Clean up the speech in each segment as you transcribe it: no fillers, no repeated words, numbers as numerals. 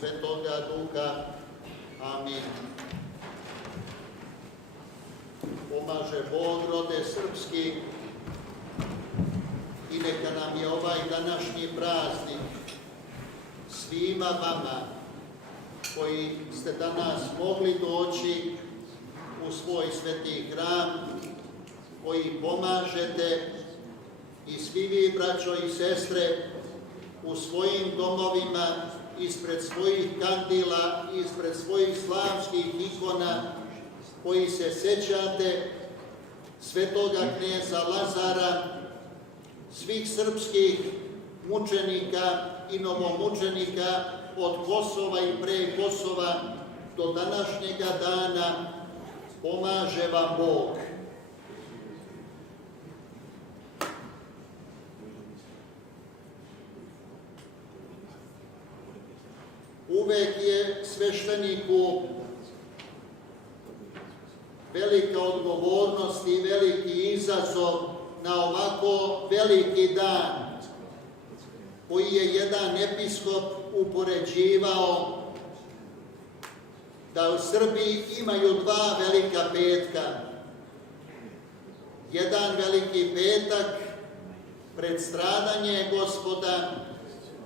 Svetoga Duha. Amin. Pomaže Bog, rode srpski, i neka nam je ovaj današnji praznik svima vama koji ste danas mogli doći u svoj sveti hram, koji pomažete, i svi vi, braćo i sestre, u svojim domovima, ispred svojih kandila, ispred svojih slavskih ikona, koji se sećate svetoga kneza Lazara, svih srpskih mučenika i novomučenika od Kosova i pre Kosova do današnjega dana. Pomaže vam Bog. Uvek je svešteniku velika odgovornost i veliki izazov na ovako veliki dan, koji je jedan episkop upoređivao da u Srbiji imaju dva velika petka. Jedan veliki petak pred stradanje Gospoda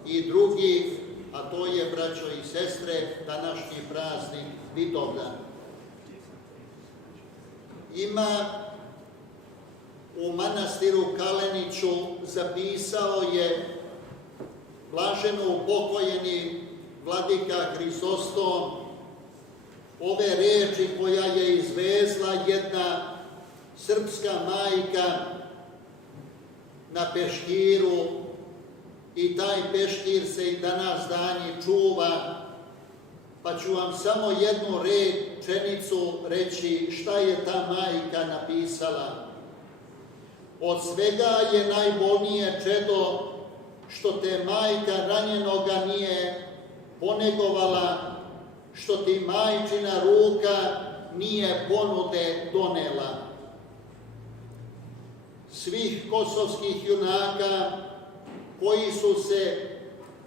i drugi, a to je, braćo i sestre, današnji praznik Vidovdan. Ima u manastiru Kaleniću, zapisao je blaženo upokojeni vladika Hrisostom ove reči koja je izvezla jedna srpska majka na peškiru, i taj peškir se i danas danji čuva, pa ću vam samo jednu rečenicu reći šta je ta majka napisala. Od svega je najbolnije, čedo, što te majka ranjenoga nije ponegovala, što ti majčina ruka nije ponude donela. Svih kosovskih junaka koji su se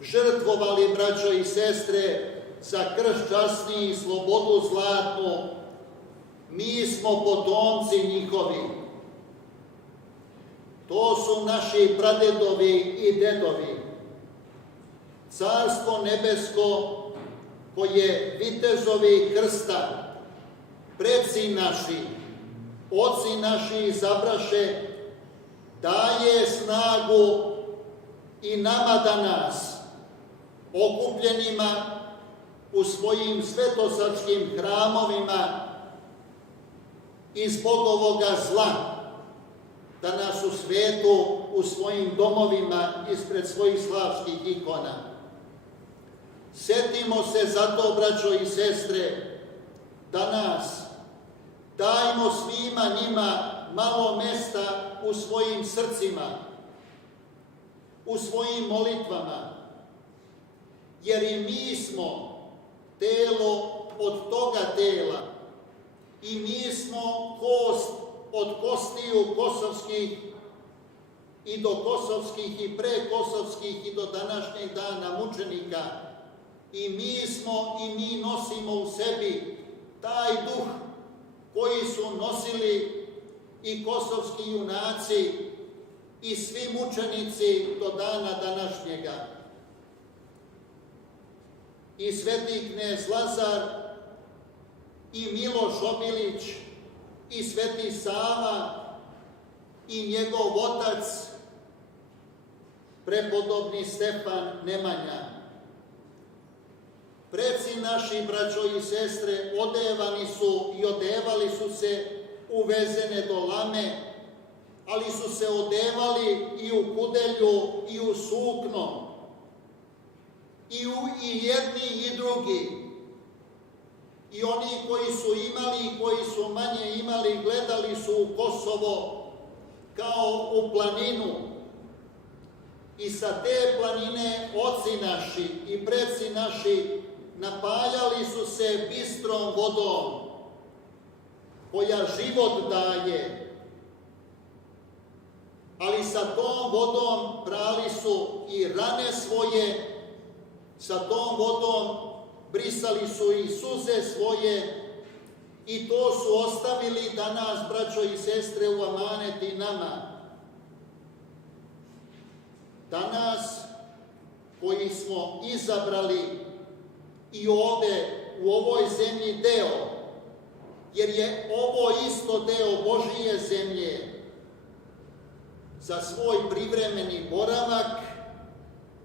žrtvovali, braćo i sestre, za krst časni i slobodu zlatnu, mi smo potomci njihovi. To su naši pradedovi i dedovi. Carstvo nebesko, koje vitezovi krsta, preci naši, oci naši izabraše, daje snagu i nama danas, okupljenima u svojim svetosačkim hramovima, i zbog ovoga zla, da nas u svetu, u svojim domovima, ispred svojih slavskih ikona. Setimo se zato, braćo i sestre, danas. Dajmo svima njima malo mesta u svojim srcima, u svojim molitvama, jer i mi smo telo od toga tela, i mi smo kost od kostiju kosovskih i do kosovskih i prekosovskih i do današnjeg dana mučenika. I mi nosimo u sebi taj duh koji su nosili i kosovski junaci i svi mučenici do dana današnjega. I sveti knez Lazar, i Miloš Obilić, i sveti Sava, i njegov otac, prepodobni Stefan Nemanja. Preci naši, braćo i sestre, odevani su i odevali su se u vezene dolame, ali su se odevali i u kudelju i u sukno. I jedni i drugi. I oni koji su imali i koji su manje imali, gledali su u Kosovo kao u planinu. I sa te planine oci naši i preci naši napajali su se bistrom vodom, koja život daje. Ali sa tom vodom prali su i rane svoje, sa tom vodom brisali su i suze svoje i to su ostavili danas, braćo i sestre, u amanet i nama. Danas koji smo izabrali i ovde u ovoj zemlji deo, jer je ovo isto deo Božije zemlje, za svoj privremeni boravak,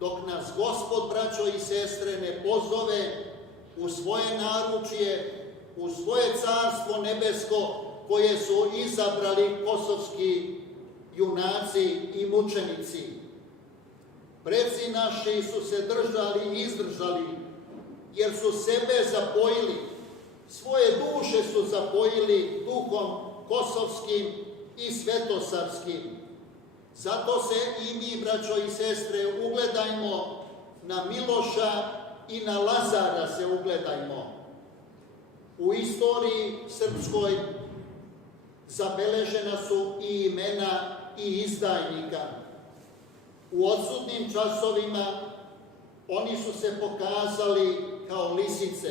dok nas Gospod, braćo i sestre, ne pozove u svoje naručje, u svoje carstvo nebesko, koje su izabrali kosovski junaci i mučenici. Preci naši su se držali i izdržali, jer su sebe zapojili, svoje duše su zapojili duhom kosovskim i svetosavskim. Zato se i mi, braćo i sestre, ugledajmo na Miloša i na Lazara se ugledajmo. U istoriji srpskoj zabeležena su i imena i izdajnika. U odsutnim časovima oni su se pokazali kao lisice.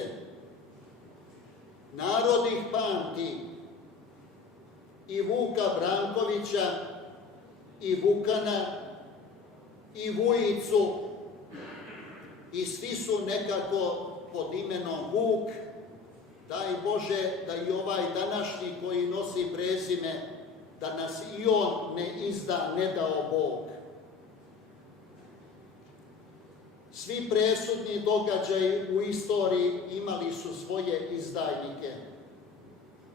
Narod ih pamti, i Vuka Brankovića, i Vukana, i Vujicu, i svi su nekako pod imenom Vuk. Daj Bože da i ovaj današnji koji nosi prezime, da nas i on ne izda, ne dao Bog. Svi presudni događaji u istoriji imali su svoje izdajnike,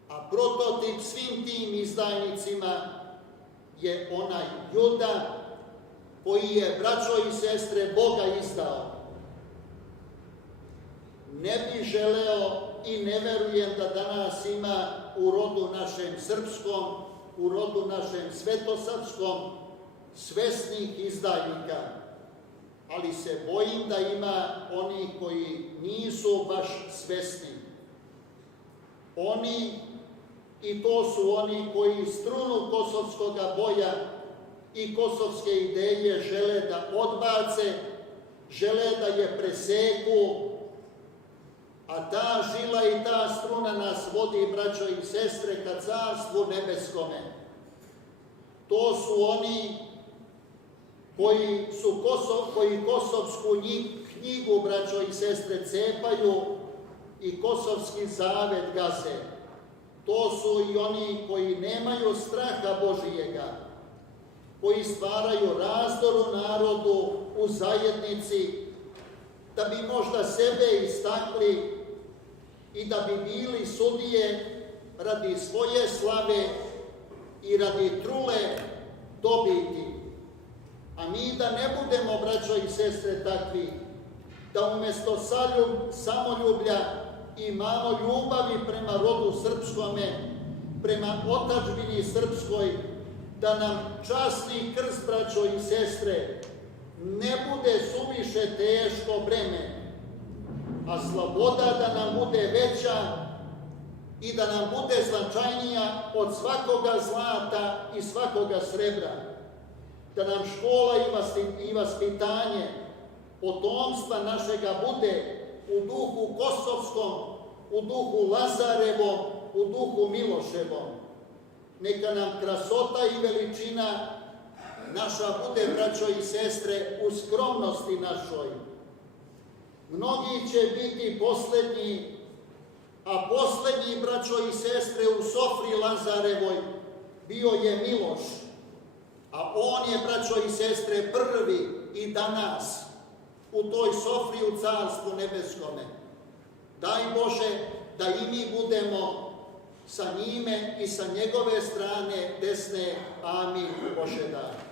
a prototip svim tim izdajnicima je onaj Juda koji je, braćo i sestre, Boga izdao. Ne bih želeo i ne verujem da danas ima u rodu našem srpskom, u rodu našem svetosavskom svesnih izdajnika, ali se bojim da ima oni koji nisu baš svesni. Oni, i to su oni koji strunu kosovskoga boja i kosovske ideje žele da odbace, žele da je preseku, a ta žila i ta struna nas vodi, braćo i sestre, ka carstvu nebeskome. To su oni koji kosovsku knjigu, braćo i sestre, cepaju i kosovski zavet gaze. To su i oni koji nemaju straha Božijega, koji stvaraju razdor u narodu, u zajednici, da bi možda sebe istakli i da bi bili sudije radi svoje slave i radi trule dobiti. A mi da ne budemo, braćo i sestre, takvi, da umjesto samoljublja imamo ljubavi prema rodu srpskome, prema otadžbini srpskoj, da nam časni krst, braćo i sestre, ne bude suviše teško breme, a sloboda da nam bude veća i da nam bude značajnija od svakoga zlata i svakoga srebra, da nam škola i vaspitanje potomstva našega bude u duhu kosovskom, u duhu Lazarevom, u duhu Miloševom. Neka nam krasota i veličina naša bude, braćo i sestre, u skromnosti našoj. Mnogi će biti poslednji, a poslednji, braćo i sestre, u sofri Lazarevoj bio je Miloš, a on je, braćo i sestre, prvi i danas u toj sofri u carstvu nebeskome. Daj Bože da i mi budemo sa njime i sa njegove strane desne. Amin. Bože daj.